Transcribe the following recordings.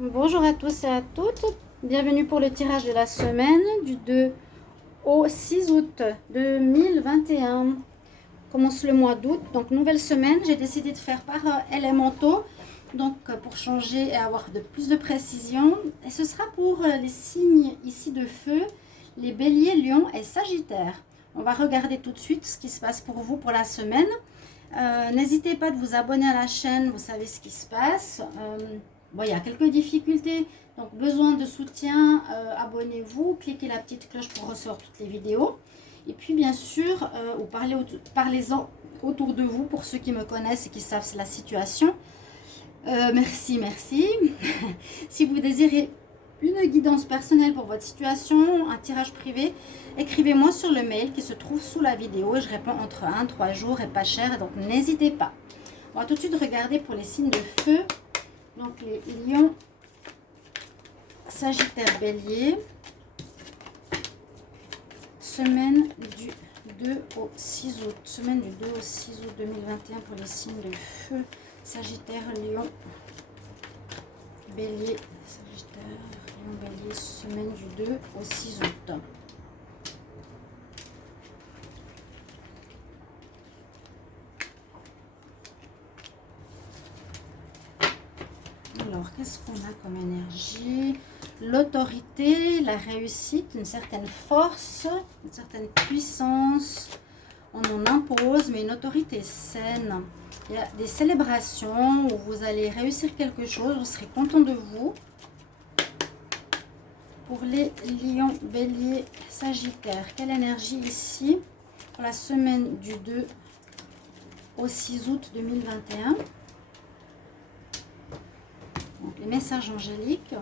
Bonjour à tous et à toutes, bienvenue pour le tirage de la semaine du 2 au 6 août 2021. On commence le mois d'août, donc nouvelle semaine, j'ai décidé de faire par élémentaux, donc pour changer et avoir plus de précision. Et ce sera pour les signes ici de feu, les béliers, lions et sagittaires. On va regarder tout de suite ce qui se passe pour vous pour la semaine. N'hésitez pas de vous abonner à la chaîne, vous savez ce qui se passe. Bon, il y a quelques difficultés, donc besoin de soutien, abonnez-vous, cliquez la petite cloche pour recevoir toutes les vidéos. Et puis bien sûr, parlez-en autour de vous pour ceux qui me connaissent et qui savent la situation. Merci. Si vous désirez une guidance personnelle pour votre situation, un tirage privé, écrivez-moi sur le mail qui se trouve sous la vidéo et je réponds entre 1 et 3 jours et pas cher, donc n'hésitez pas. On va tout de suite regarder pour les signes de feu, donc les lions, sagittaire, bélier, semaine du 2 au 6 août, semaine du 2 au 6 août 2021 pour les signes de feu, sagittaire, lion, bélier, sagittaire, lion, bélier, semaine du 2 au 6 août. Alors, qu'est-ce qu'on a comme énergie? L'autorité, la réussite, une certaine force, une certaine puissance. On en impose, mais une autorité saine. Il y a des célébrations où vous allez réussir quelque chose, vous serez content de vous. Pour les lions, béliers, sagittaires, quelle énergie ici pour la semaine du 2 au 6 août 2021? Donc, les messages angéliques.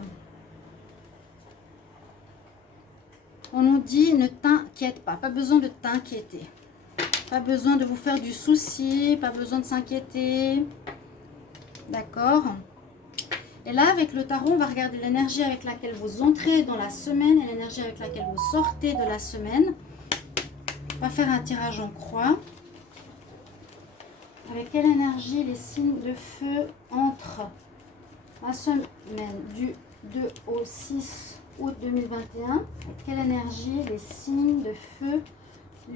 On nous dit ne t'inquiète pas besoin de t'inquiéter. Pas besoin de vous faire du souci, pas besoin de s'inquiéter. D'accord? Et là, avec le tarot, on va regarder l'énergie avec laquelle vous entrez dans la semaine et l'énergie avec laquelle vous sortez de la semaine. On va faire un tirage en croix. Avec quelle énergie les signes de feu entrent la semaine du 2 au 6 août 2021. Avec quelle énergie les signes de feu,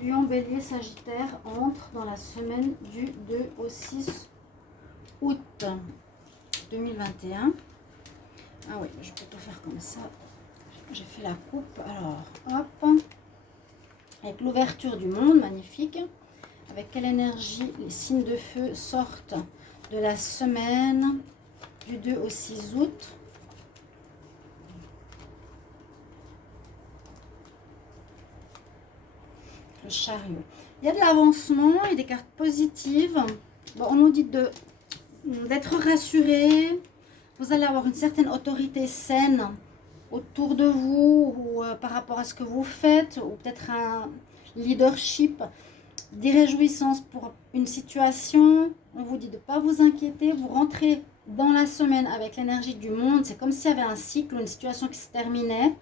lion, bélier, sagittaire entrent dans la semaine du 2 au 6 août 2021. Ah oui, je peux pas faire comme ça. J'ai fait la coupe. Alors, hop. Avec l'ouverture du monde, magnifique. Avec quelle énergie les signes de feu sortent de la semaine du 2 au 6 août. Le chariot. Il y a de l'avancement et des cartes positives. Bon, on nous dit d'être rassuré. Vous allez avoir une certaine autorité saine autour de vous ou par rapport à ce que vous faites, ou peut-être un leadership, des réjouissances pour une situation. On vous dit de ne pas vous inquiéter. Vous rentrez dans la semaine avec l'énergie du monde. C'est comme s'il y avait un cycle, une situation qui se terminait,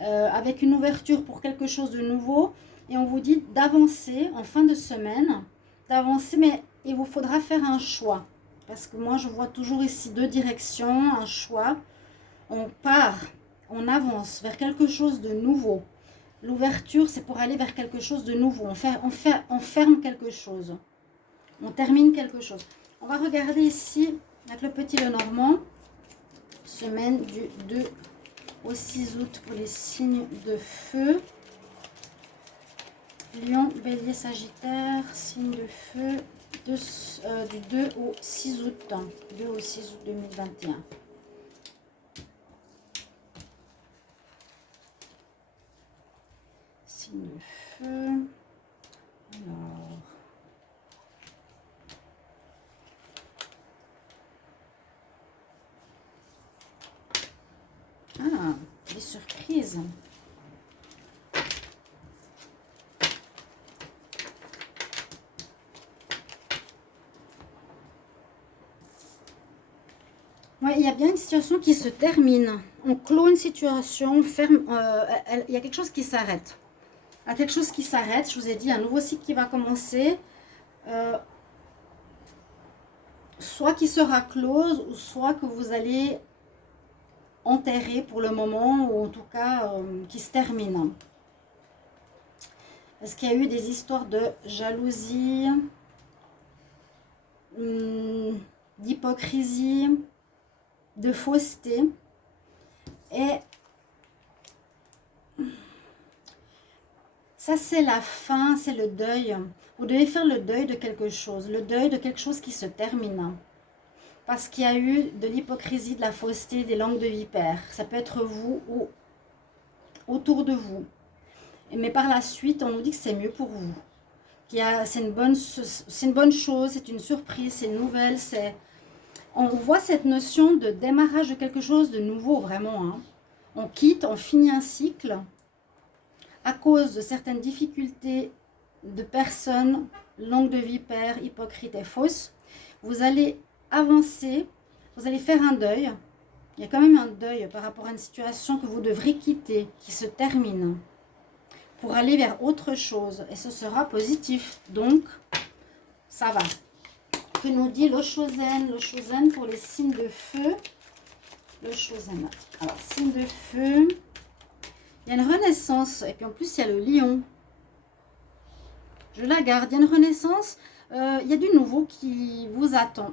avec une ouverture pour quelque chose de nouveau. Et on vous dit d'avancer en fin de semaine, d'avancer, mais il vous faudra faire un choix. Parce que moi, je vois toujours ici deux directions, un choix. On part, on avance vers quelque chose de nouveau. L'ouverture, c'est pour aller vers quelque chose de nouveau. On ferme quelque chose. On termine quelque chose. On va regarder ici, avec le petit Lenormand, semaine du 2 au 6 août pour les signes de feu. Lion, bélier, sagittaire, signe de feu, du 2 au 6 août. 2 au 6 août 2021. Signe de feu. Alors. Ah, des surprises. Ouais, il y a bien une situation qui se termine. On clôt une situation, on ferme. Il y a quelque chose qui s'arrête. Il y a quelque chose qui s'arrête. Je vous ai dit, un nouveau cycle qui va commencer. Soit qui sera close, ou soit que vous allez enterré pour le moment, ou en tout cas qui se termine. Est-ce qu'il y a eu des histoires de jalousie, d'hypocrisie, de fausseté? Et ça, c'est la fin, c'est le deuil. Vous devez faire le deuil de quelque chose qui se termine. Parce qu'il y a eu de l'hypocrisie, de la fausseté, des langues de vipère. Ça peut être vous ou autour de vous. Mais par la suite, on nous dit que c'est mieux pour vous. C'est une bonne chose, c'est une surprise, c'est une nouvelle. On voit cette notion de démarrage de quelque chose de nouveau, vraiment. Hein. On quitte, on finit un cycle à cause de certaines difficultés de personnes, langue de vipère, hypocrite et fausse. Vous allez avancer, vous allez faire un deuil. Il y a quand même un deuil par rapport à une situation que vous devrez quitter, qui se termine, pour aller vers autre chose. Et ce sera positif. Donc, ça va. Que nous dit le Chosen pour les signes de feu. Le Chosen. Alors, signe de feu. Il y a une renaissance. Et puis en plus, il y a le lion. Je la garde. Il y a une renaissance. Il y a du nouveau qui vous attend.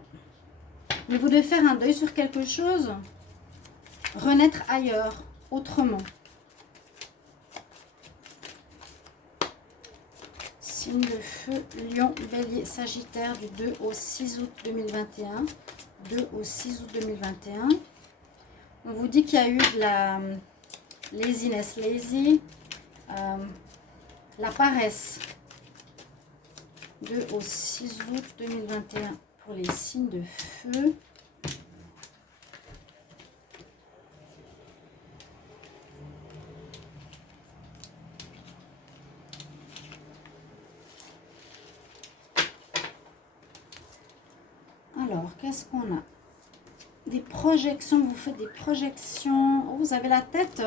Mais vous devez faire un deuil sur quelque chose. Renaître ailleurs, autrement. Signe de feu, Lion, Bélier, Sagittaire du 2 au 6 août 2021. 2 au 6 août 2021. On vous dit qu'il y a eu de la laziness, la paresse. 2 au 6 août 2021 pour les signes de feu. Alors, qu'est-ce qu'on a? Des projections, vous faites des projections. Oh, vous avez la tête.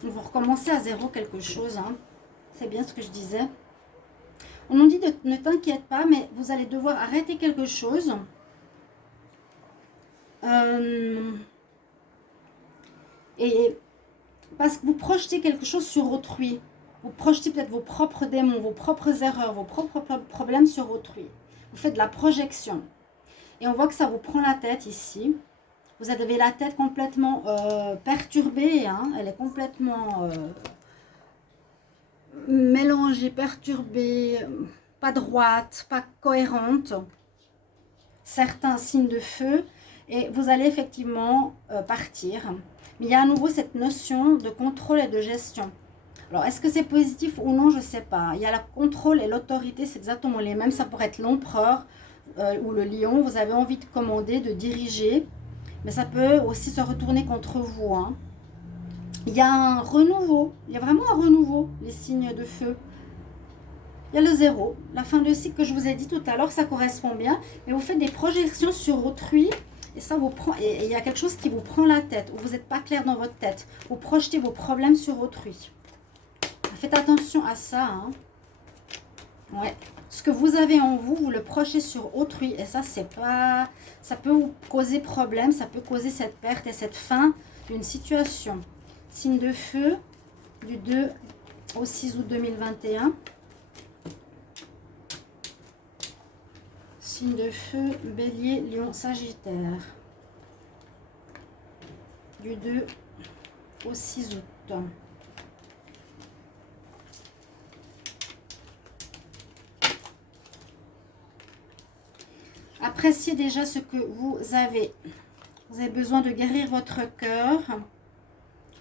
Vous recommencez à zéro quelque chose. Hein. C'est bien ce que je disais. On nous dit de ne t'inquiète pas, mais vous allez devoir arrêter quelque chose. Et parce que vous projetez quelque chose sur autrui. Vous projetez peut-être vos propres démons, vos propres erreurs, vos propres problèmes sur autrui. Vous faites de la projection. Et on voit que ça vous prend la tête ici. Vous avez la tête complètement perturbée. Hein. Elle est complètement mélangée, perturbée, pas droite, pas cohérente. Certains signes de feu. Et vous allez effectivement partir. Mais il y a à nouveau cette notion de contrôle et de gestion. Alors, est-ce que c'est positif ou non? Je ne sais pas. Il y a le contrôle et l'autorité, c'est exactement les mêmes. Ça pourrait être l'empereur ou le lion. Vous avez envie de commander, de diriger. Mais ça peut aussi se retourner contre vous. Hein. Il y a un renouveau. Il y a vraiment un renouveau, les signes de feu. Il y a le zéro. La fin de cycle que je vous ai dit tout à l'heure, ça correspond bien. Mais vous faites des projections sur autrui. Et ça vous prend. Et il y a quelque chose qui vous prend la tête. Ou vous n'êtes pas clair dans votre tête. Vous projetez vos problèmes sur autrui. Faites attention à ça. Hein. Ouais. Ce que vous avez en vous, vous le projetez sur autrui. Et ça, c'est pas... Ça peut vous causer problème. Ça peut causer cette perte et cette fin d'une situation. Signe de feu du 2 au 6 août 2021. Signe de feu, Bélier, Lion, Sagittaire. Du 2 au 6 août. Appréciez déjà ce que vous avez. Vous avez besoin de guérir votre cœur.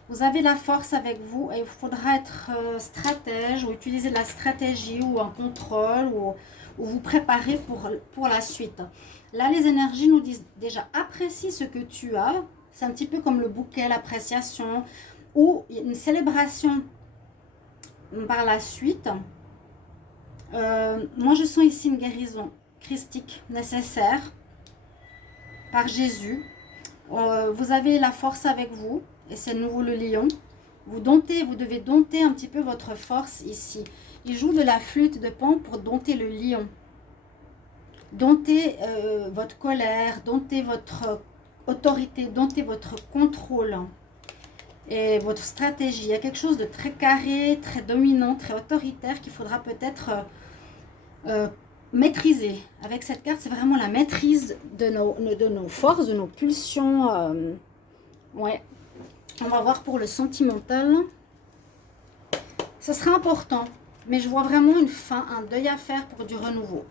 Vous avez la force avec vous et il faudra être stratège ou utiliser de la stratégie ou un contrôle ou vous préparer pour la suite. Là, les énergies nous disent déjà apprécie ce que tu as. C'est un petit peu comme le bouquet, l'appréciation ou une célébration par la suite. Moi, je sens ici une guérison christique nécessaire par Jésus. Vous avez la force avec vous et c'est nouveau le lion. Vous devez dompter un petit peu votre force ici. Il joue de la flûte de Pan pour dompter le lion. Dompter votre colère, dompter votre autorité, dompter votre contrôle et votre stratégie. Il y a quelque chose de très carré, très dominant, très autoritaire qu'il faudra peut-être maîtriser. Avec cette carte, c'est vraiment la maîtrise de nos forces, de nos pulsions. Ouais. On va voir pour le sentimental. Ce sera important, mais je vois vraiment une fin, un deuil à faire pour du renouveau.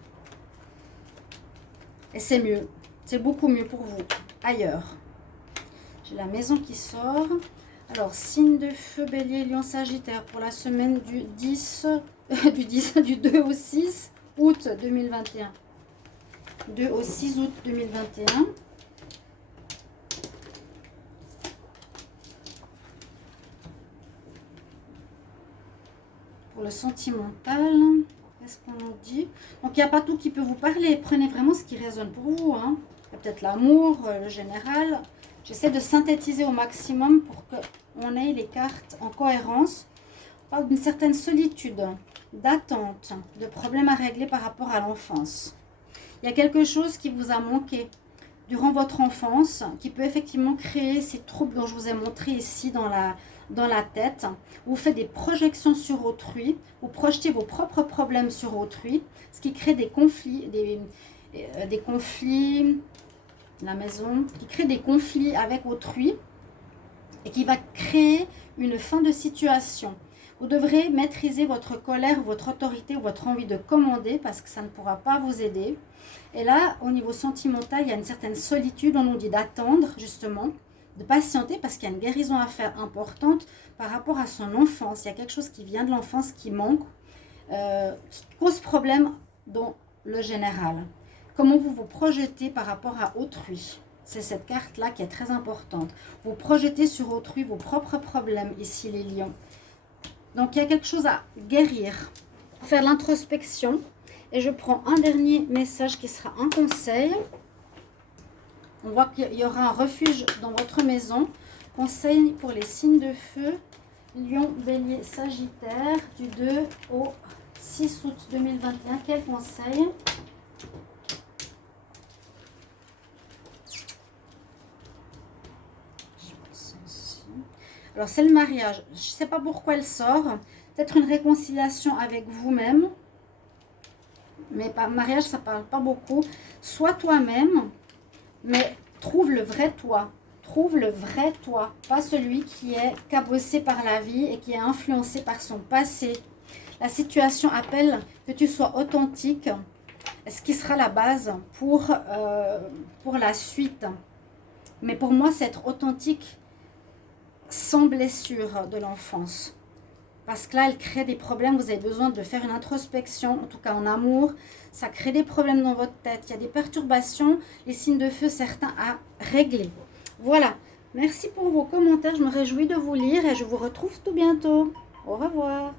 Et c'est mieux, c'est beaucoup mieux pour vous, ailleurs. J'ai la maison qui sort. Alors, signe de feu, bélier, lion, sagittaire, pour la semaine du 2 au 6 août 2021. 2 au 6 août 2021. Pour le sentimental, qu'est-ce qu'on nous dit? Donc, il n'y a pas tout qui peut vous parler. Prenez vraiment ce qui résonne pour vous. Hein. Il y a peut-être l'amour, le général. J'essaie de synthétiser au maximum pour qu'on ait les cartes en cohérence. On parle d'une certaine solitude, d'attente, de problèmes à régler par rapport à l'enfance. Il y a quelque chose qui vous a manqué durant votre enfance, qui peut effectivement créer ces troubles dont je vous ai montré ici dans la tête. Vous faites des projections sur autrui, vous projetez vos propres problèmes sur autrui, ce qui crée des conflits, des conflits, la maison, qui crée des conflits avec autrui et qui va créer une fin de situation. Vous devrez maîtriser votre colère, votre autorité ou votre envie de commander parce que ça ne pourra pas vous aider. Et là, au niveau sentimental, il y a une certaine solitude. On nous dit d'attendre, justement, de patienter parce qu'il y a une guérison à faire importante par rapport à son enfance. Il y a quelque chose qui vient de l'enfance qui manque, qui cause problème dans le général. Comment vous vous projetez par rapport à autrui? C'est cette carte-là qui est très importante. Vous projetez sur autrui vos propres problèmes, ici les lions. Donc, il y a quelque chose à guérir, faire l'introspection. Et je prends un dernier message qui sera un conseil. On voit qu'il y aura un refuge dans votre maison. Conseil pour les signes de feu, Lion, Bélier, Sagittaire, du 2 au 6 août 2021. Quel conseil? Alors, c'est le mariage. Je ne sais pas pourquoi elle sort. Peut-être une réconciliation avec vous-même. Mais par mariage, ça ne parle pas beaucoup. Sois toi-même, mais trouve le vrai toi. Trouve le vrai toi. Pas celui qui est cabossé par la vie et qui est influencé par son passé. La situation appelle que tu sois authentique. Ce qui sera la base pour la suite. Mais pour moi, c'est être authentique sans blessure de l'enfance. Parce que là, elle crée des problèmes. Vous avez besoin de faire une introspection, en tout cas en amour. Ça crée des problèmes dans votre tête. Il y a des perturbations, les signes de feu, certains à régler. Voilà. Merci pour vos commentaires. Je me réjouis de vous lire et je vous retrouve tout bientôt. Au revoir.